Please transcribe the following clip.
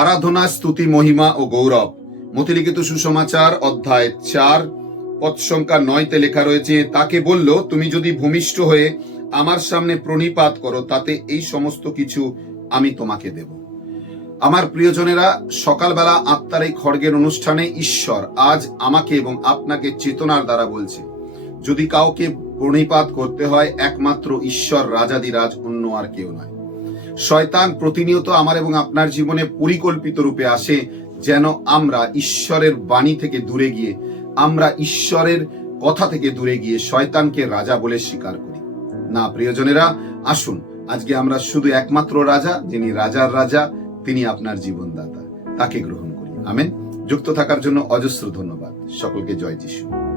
আরাধনা, স্তুতি, মহিমা ও গৌরব। মতিলিখিত সুসমাচার, অধ্যায় চার পদ সংখ্যা নয়তে লেখা রয়েছে, তাকে বলল, তুমি যদি ভূমিষ্ঠ হয়ে আমার সামনে প্রণিপাত করো, তাতে এই সমস্ত কিছু আমি তোমাকে দেব। আমার প্রিয়জনেরা, সকালবেলা আত্মার এই খড়গের অনুষ্ঠানে ঈশ্বর আজ আমাকে এবং আপনাকে চেতনার দ্বারা বলছে, যদি কাউকে প্রণিপাত করতে হয়, একমাত্র ঈশ্বর, রাজাদিরাজ অন্য আর কেউ নয়। শয়তান প্রতিনিয়ত আমার এবং আপনার জীবনে পরিকল্পিত রূপে আসে, যেন আমরা ঈশ্বরের বাণী থেকে দূরে গিয়ে, আমরা ঈশ্বরের কথা থেকে দূরে গিয়ে শয়তানকে রাজা বলে স্বীকার করি। না, প্রিয়জনেরা, আসুন, আজকে আমরা শুধু একমাত্র রাজা, যিনি রাজার রাজা, তিনি আপনার জীবনদাতা, তাকে গ্রহণ করি। আমেন। যুক্ত থাকার জন্য অজস্র ধন্যবাদ। সকলকে জয় যিশু।